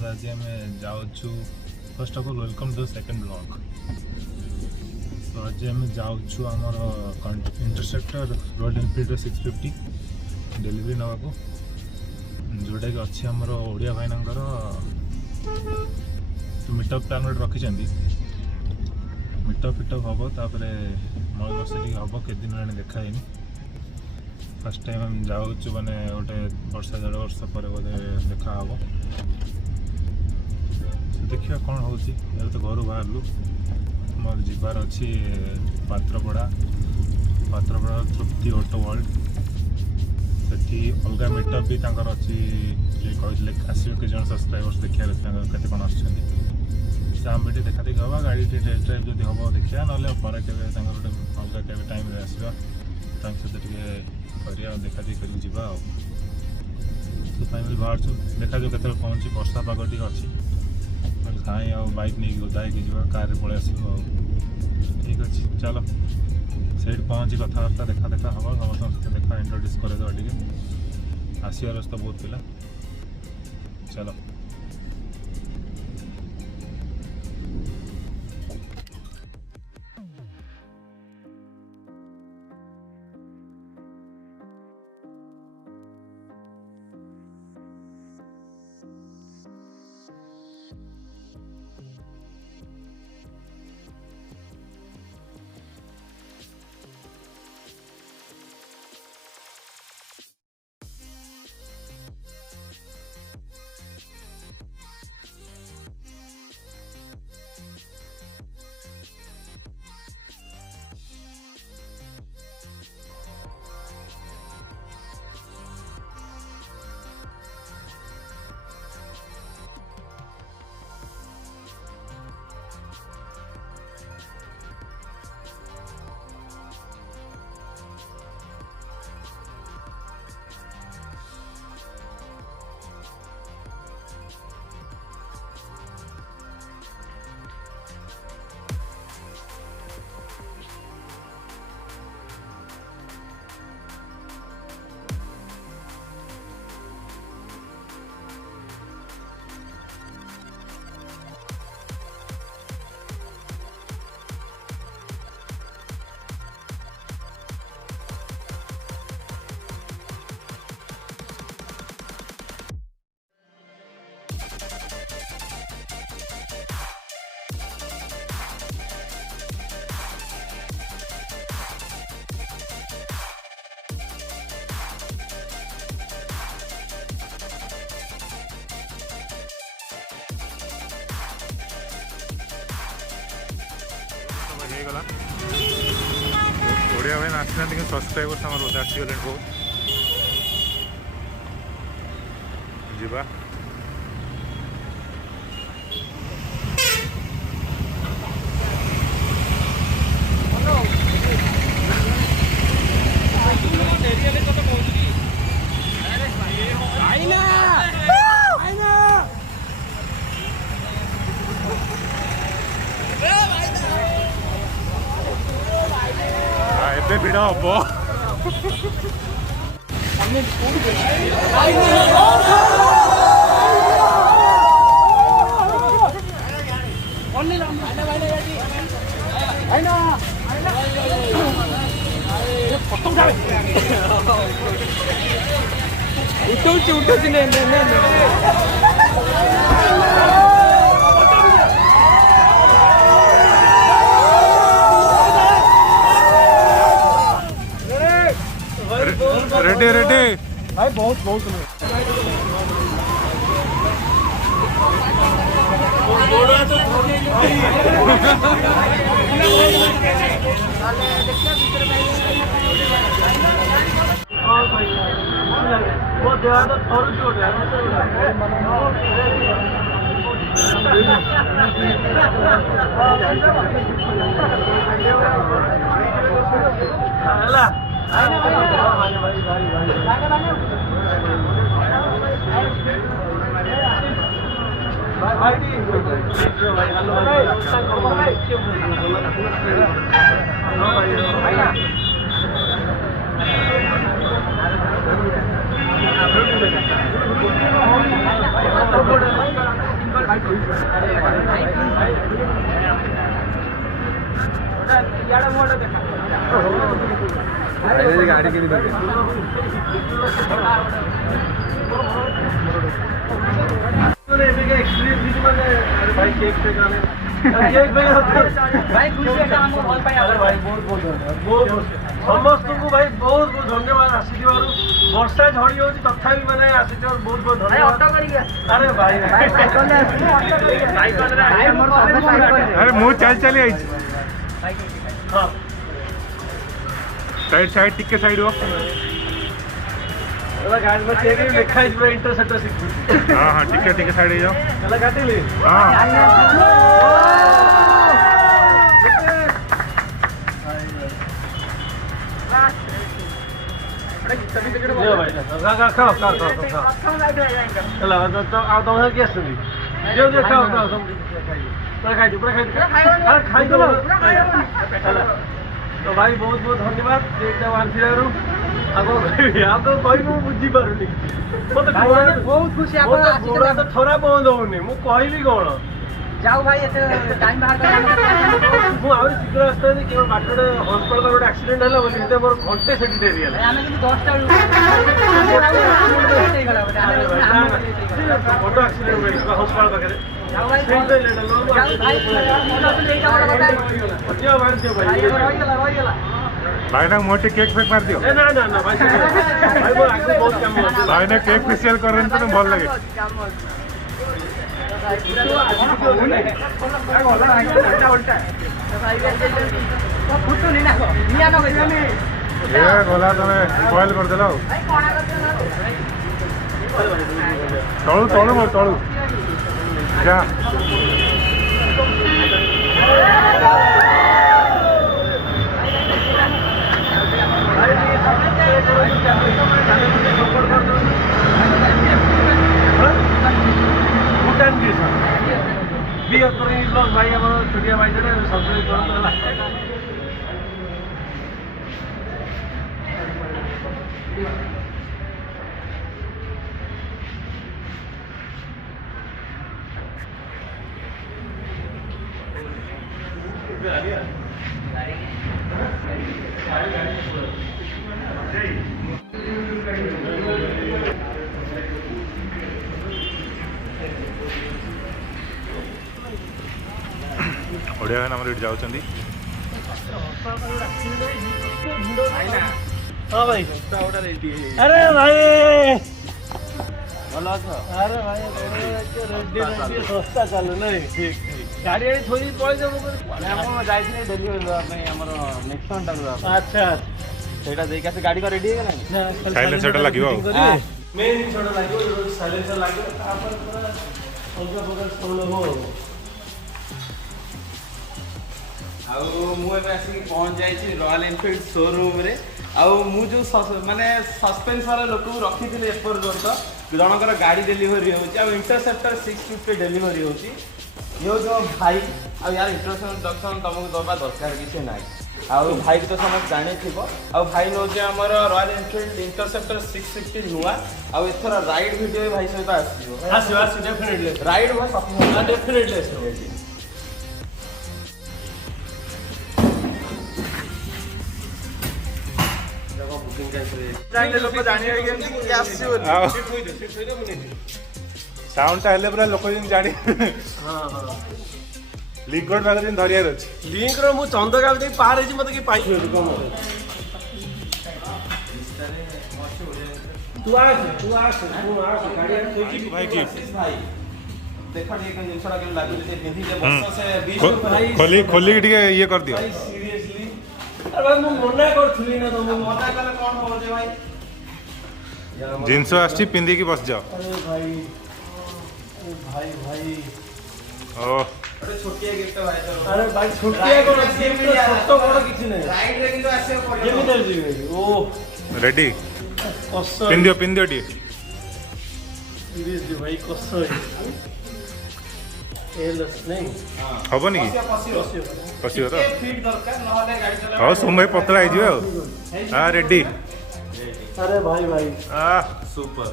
तो आज आम जाऊँ first of all welcome to second blog. तो आज आम जाऊँ आमर इंटरसेप्टर रॉयल एनफील्ड 650 डेलीवरी नवाक जोटा कि अच्छी आमर ओडिया भाईनांकर मीटअप प्लान गोटे रखी मीटअप फिटअप हम तापर मई बस टी हम के दिन होने देखाई फर्स्ट टाइम हम जाऊँ मैंने गोटे वर्ष 1.5 वर्ष पर बोधे देखा हम देखिए कौन हो तो घर बाहरलु मोर जीवार अच्छी पात्रपड़ा तृप्ति ऑटो वर्ल्ड से अलग मीटअप भी अच्छी कहते आसो कि जन सब्सक्राइबर्स देखा के कौन आम भी देखा देखी हाँ गाड़ी टेस्ट ड्राइव जब हम देखा ना पर के अलग के टाइम आसवा सहित कर देखा देखी कर जावा तो फाइनाल बाहर देखा जो के पहुँची वर्षा पाग टी अच्छी कहीं आ बाइक नहीं ओदा हो कार पलि आस ठीक अच्छे चलो से पहुँची कथबार्ता देखा हम समस्त देखा इंट्रोड्यूस कर आसवार रास्ता बहुत पिला चलो ओडिया भाई आसना सब्सक्राइबर्स आम बोधे आसगले बहुत जीवा भिड़ हम रेडी रेडी भाई बहुत बहुत भाई गाड़ी के लिए भाई केक पे गाने भाई खुश है हम भल पाई भाई बहुत बहुत समस्त को भाई बहुत बहुत धन्यवाद आसी वर्षा झड़ी हो तथापि मैंने आसी बहुत बहुत धन्यवाद अरे भाई अरे मु चल चली आई हाँ साइड साइड टिके साइड हो गाड़ी में चेक लिखा है इंटरसेप्टर सिक्योरिटी हाँ हाँ टिके टिके साइड जाओ चला काटी ली हाँ खाओ चला तो आप तुम क्या सुनी जो खाओ खाओ तुम खाई दो तो भाई बहुत बहुत धन्यवाद केकटा बांधिबारु आगो आगो कहि मु बुझी पारुनी मते बहुत खुशी आपण आसी तो थोड़ा बंद होउनी मु कहली कोन जाओ भाई एते टाइम बाहर कर मु आउरी शीघ्र आस्ते कि बाटरे हॉस्पिटल पर एक्सीडेंट हला बोली ते मोर घंटे सेठी देरी हला हमें कि 10 टा फोटो एक्सीडेंट हो गई हॉस्पिटल पाखरे जाओ भाई जाओ भाई भाई ना मोटे केक फेक मार दियो ना ना ना भाई भाई वो आगे बहुत काम है भाई ना केक स्पेशल करन तो भल लगे ये गोला तमे बॉयल कर देलो तळू तळू मोर तळू जा भाई हमारा छोटिया भाई जने सब्सक्राइब करला ओडिया गाना हमर इट जाउचंदी हां भाई अरे भाई भलो छ अरे भाई रेडी सस्ता चालू नहीं ठीक गाड़ी आनी थोड़ी पळे जब हम जाइछने डेलीवरी दवा में हमर नेक्स्ट वन टालू अच्छा सेटा देई के गाड़ी का रेडी है ना साइलेंसर लागियो मेन छोटा लागियो साइलेंसर लागियो तापर पूरा अलगा बगल सोलो हो आउ मु एबे आसी पहुंच जाई छी रॉयल एनफील्ड शोरूम रे आउ मु जो माने सस्पेंस वाला लोक रखी थिले एपर जोत जनकर गाड़ी डिलीवरी होची आ इंटरसेप्टर 650 डिलीवरी होची यो जो भाई आ यार इंट्रोडक्शन तुमको दबा दरकार किसी नाई आउ भाई तो समझ जाने थिबो आउ भाई नो जे हमर रॉयल एनफील्ड इंटरसेप्टर 650 नुआ आउ एथरा राइड वीडियो भाई सहित आसी डेफिनेटली राइड बस अपना डेफिनेटली आसी साउंड ता हेले पूरा लोक जिन जानी हां हां लिंकड मैगजीन धरियार अछि लिंक रो मु चंदगा दे पार हे मते कि पाई कम तू आ गाड़ी सोची भाई की भाई देखो ये कन जिनसरा के लागु जे बिंधी जे बस से 20 भाई खोली के ଟିକେ ये कर दियो भाई सीरियसली अरे भाई मु मना करथली ना तुम मना कले कोन हो जे भाई जिंसो आछि पिंदी की बस जाओ अरे भाई भाई ओ अरे छोटिया गिफ्ट भाई चलो अरे भाई छोटिया को गिफ्ट छोटो बड़ किछि नै राइड रे किंतु आसे पड़े केमि दे जी ओ रेडी कसो पिंदियो डी सीरियसली भाई कसो एलस नहीं हबनी पसियो पसियो तो फीट दरकार नहले गाड़ी चला हां सुमै पतला आइ जियो हां रेडी अरे भाई आ सुपर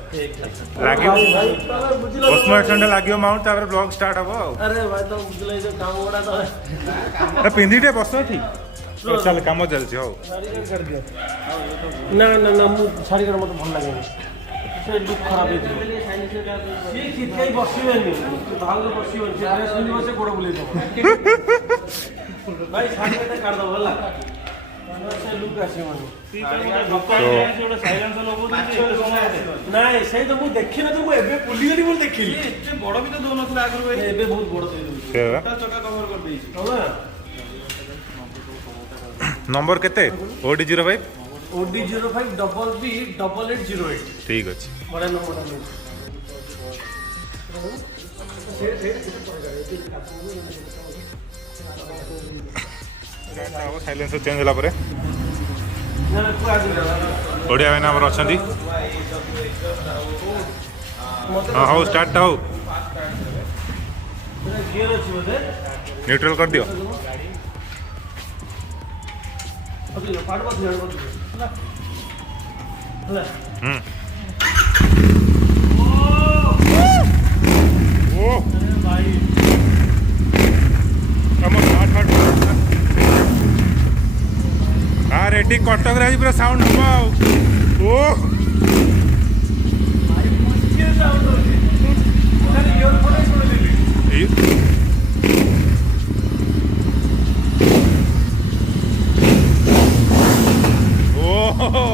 लागियो भाई तोरा बुझलो उसमें ठंड लागियो माउंट तापर ब्लॉग स्टार्ट हबो अरे भाई तो बुझले जो काम ओडा तो पिंदी टे बस थी चल काम चलछि हो शाड़ी कार्ड कर दियो ना ना ना मु शाड़ी कार्ड मत भल लागे से लुक खराब है ये कितै बसिबेनी भाग बसिबेनी से ड्रेस पिन बसे गोड़ बुले दो भाई शाड़ी कार्ड काट दो होला से लुक आसीबनी ନାଇଁ ସେଇ ତ ମୁଁ ଦେଖିନ ତ ମୁଁ ଏବେ ବୁଲିଗଲି ମୁଁ ଦେଖିଲି ଏତେ ବଡ ବି ତ ଦଉନଥିଲା ଆଗରୁ ଭାଇ ଏବେ ବହୁତ ବଡ ଦେଇ ଦଉଛି ତା ଚକା କଭର କରିଦେଇଛି नंबर केते OD05 OD05 BB8808 ठीक अछि बड़ा नंबर साइलेंसर चेंज होला परे ना कुआ दिला ओडिया भाई नाम अछंती हां हो स्टार्ट हो गियर अछि बोले न्यूट्रल कर दियो अभी पाड़ मत ध्यान मत होला ओ अरे भाई कम हार्ट रेडी कटक रे पूरा साउंड हो ओ भाई मुश्किल साउंड होती अरे ईयरफोन सुन लेली ओ हो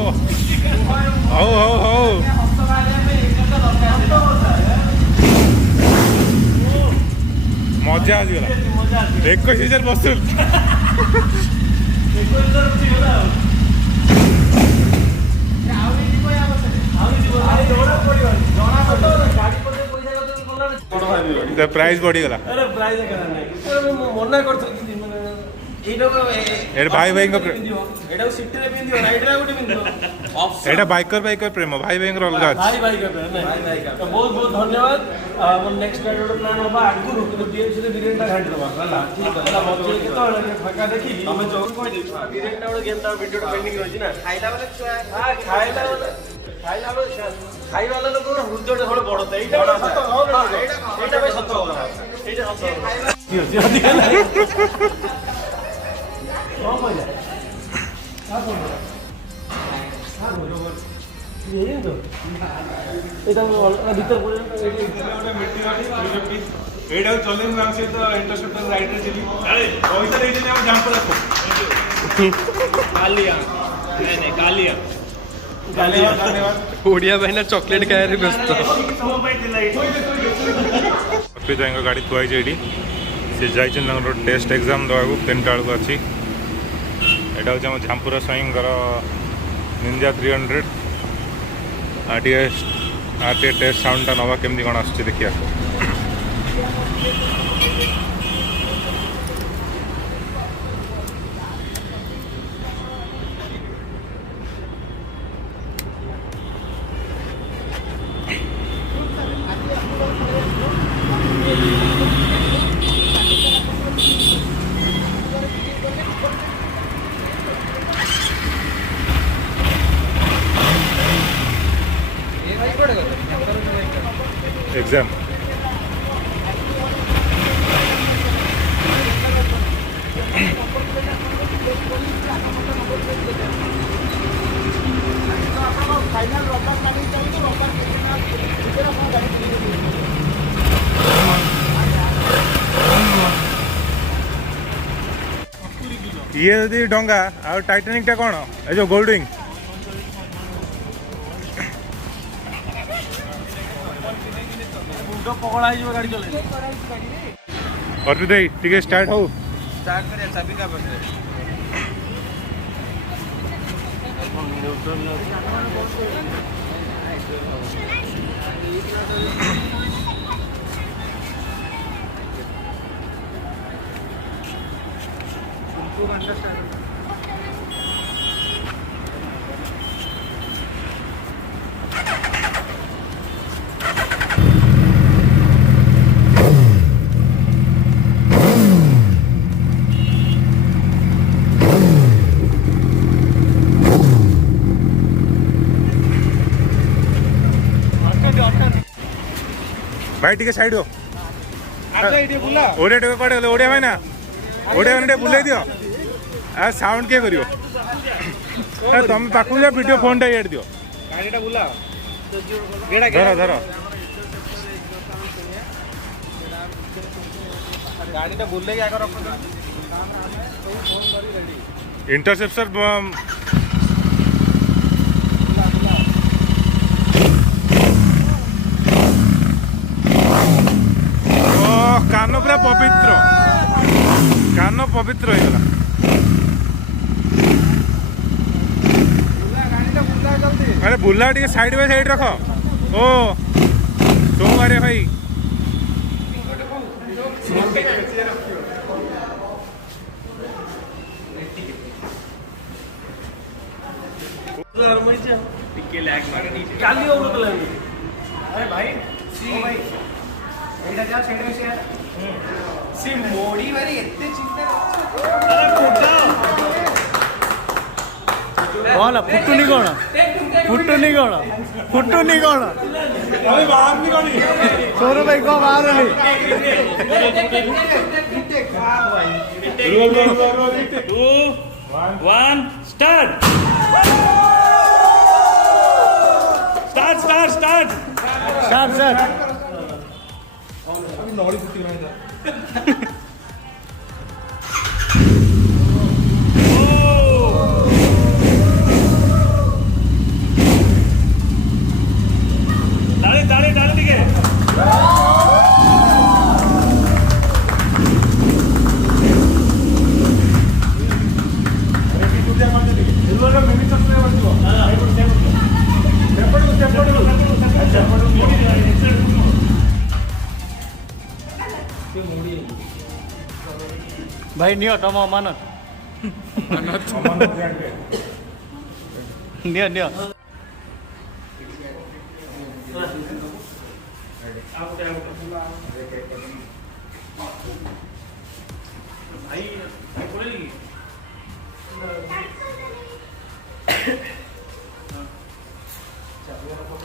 मजा आसीगला 21,000 बसूल प्राइस बढ़ीगला अरे प्राइस मना करथि एटा भाई भाई ଏଟାକୁ ସିଟିରେ ପିନ୍ଧିବ ରାଇଡରେ ଗୋଟେ ପିନ୍ଧିବ एटा बाइकर प्रेम भाई भाई अलग भाई भाई का तो बहुत बहुत धन्यवाद हम नेक्स्ट राइड प्लान होबा आगु কিন্তু DMC रे बिरेनटा घांटी दबा हला ठीक है मजे केतले फाका देखि ତମେ ଯୋଉ କହି ଦେଇଛ बिरेनटा ଗୋଟେ गेम ता वीडियो पेंडिंग रहछि ना ଖାଇଲା ବେଳେ ଛୁଆ हां खाइला वाला लोक हृदय थोड़ा बड़ थे एटा सत एटा भाई सत होला एटा सत अधिक नहीं हां पहिला हां बोलो हां बोलो ये तो एटा भीतर पड़े एटा चले हम से तो इंटरसेप्टर राइट रे चली अरे पैसा दे देने हम जाम पर रखो कालिया नहीं कालिया धन्यवाद ओडिया भाई ना चॉकलेट खाए रे व्यस्त फिर जाएंगे गाड़ी थुआई जेडी से जाइछन टेस्ट एग्जाम दवाकू 3टा बेलू अच्छी एटा हूँ आम झामपुरा स्वाईंकर निंजा 300 आरटीए टेस्ट साउंड नवा केमती कौन आस देखिए एग्जाम ये यदि डंगा आ टाइटानिक टा कौन ए जो गोल्डिंग पकड़ा ही गाड़ी चले और टिके स्टार्ट हो स्टार्ट करिए चाबी का बंद भाई टिके साइड हो आजा इटे बुला ओडिया टिके कड़े ओडिया भाई ना ओडिया भाई बुलाई दियो साउंड किए करियो तुम पाखु जा वीडियो फोन टा इड दियो गाड़ीटा बुला धर धर गाड़ीटा बुले आगे रख इंटरसेप्टर कान पूरा पवित्र कान पवित्र हो गला अरे बुला टे साइड बाय साइड रख ओ सोमवार भाई चाली अरे भाई सी मोड़ी वाली एते चिंता कौन फुटुनी कौन फुटुनी कौन फुटुनी कौन सोनू भाई को बाहर भाई नियो तम अमानत नियो नियो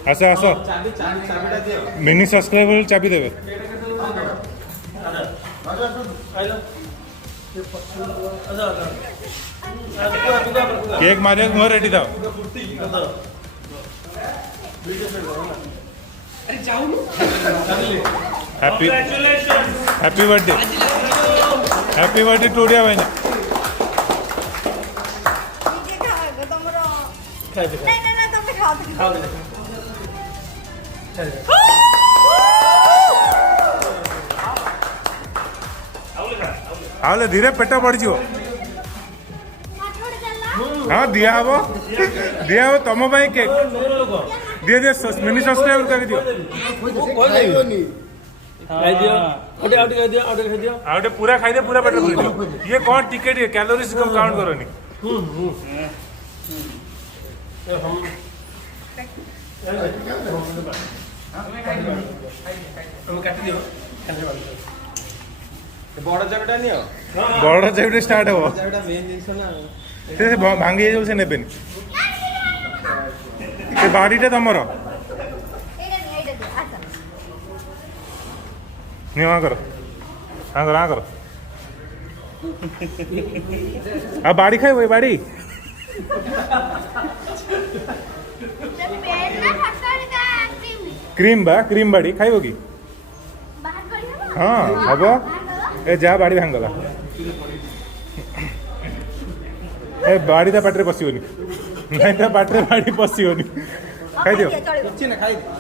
आस आस मिनी सब्सक्राइबर चाबी देवे केक मारे घर रेडी था हैप्पी बर्थडे टूडिया भाई आले धीरे पेट बढ़ जाओ हाँ दिया हम तुम केक दिए दिए मिनी सब्सक्राइबर कर दियो आउटे पूरा खाई दे पूरा पेट भर दियो ये कौन टिकेट है कैलोरीज को काउंट करो नहीं बड़ चाबिटा नियो बड़ चाबिटा स्टार्ट हो चाबिटा मेन जिंस ना से भांगी जाऊ से नेबेन से बाड़ीटा तमर नहीं हाँ करो हाँ करो हाँ करो अब बाड़ी खाई वही बाड़ी क्रीम बाड़ी खाई होगी हाँ हम ए जा बाड़ी भांगला ए बाड़ी ता पाटे पशिवनी नहीं ता पाटे बाड़ी पशिवनी खाई दियो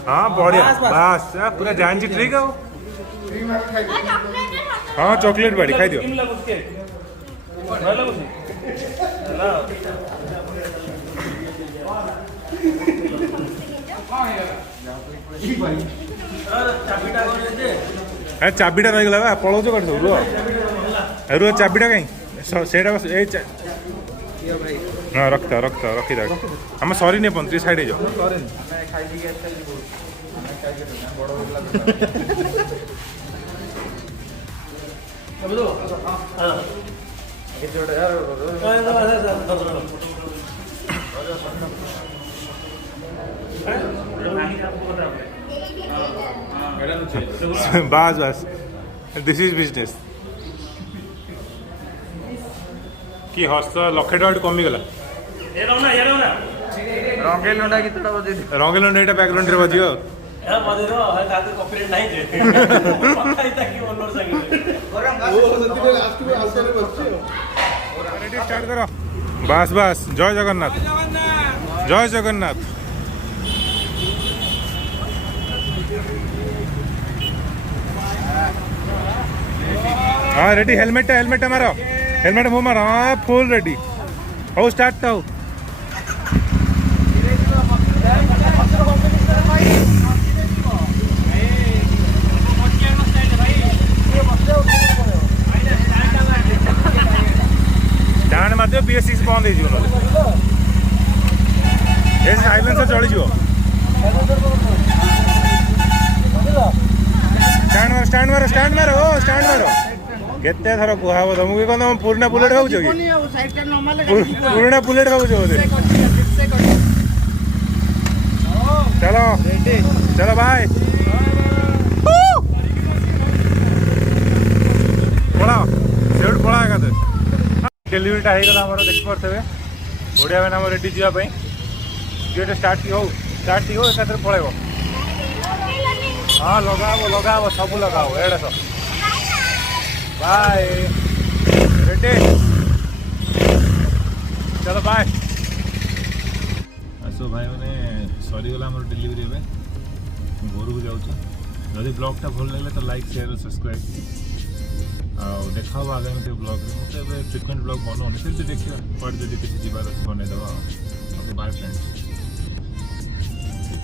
हाँ बढ़िया बस पूरा जान जी ट्रिक है हाँ चॉकलेट बाड़ी खाई दियो चाबिटा रही गला पलाऊ कट सब रुह रुह चाबिटा कहीं सेटा हाँ रखता रखी आम सरी नहीं पंत्री साइड जाओ बस दिस इज बिजनेस कि हस्त लक्षे टଙ୍କା कमिगला ରଙ୍ଗେଇ ଲଣ୍ଡା ଗୀତଟା ବଜେଇ ଦିଅ। ରଙ୍ଗେଲ ଏଇଟା ବ୍ୟାକଗ୍ରାଉଣ୍ଡରେ ବଜିବ ଷ୍ଟାର୍ଟ କର ବାସ୍ ବାସ୍ ଜୟ ଜଗନ୍ନାଥ ଜୟ ଜଗନ୍ନାଥ हाँ रेडी हेलमेट मारो हेलमेट मुँह मारो हाँ फुल रेडी हो स्टार्ट तो डाण मार BS6 बंद हो साइलेंसर चलीज स्टांड मारो ओ स्टांड मारो केते थर कुहाब तुमको कौन तुम पुराना बुलेट भावुच कि पुराना बुलेट भावुच बोधे चलो चलो बाय पड़ा से पड़ा एका डेलीवरीटा होगा आम देखिपे ओडिया मैंने आम रेडी जावाई गेट स्टार्ट हो एक पलैब हाँ लगाब सब लगाब एडे सब बाय रेडी चलो बाय आसो भाई मैंने सरीगला आम डेलीवरी ए घर को जाऊँ जदि ब्लॉगटा भल लगे तो लाइक शेयर सब्सक्राइब देखा आगामी ब्लॉग में फ्रिक्वेंट ब्लॉग बनाऊनी फिर देखिए पर किसी जीवार अच्छे बनईदेव ओके बाय फ्रेंड्स।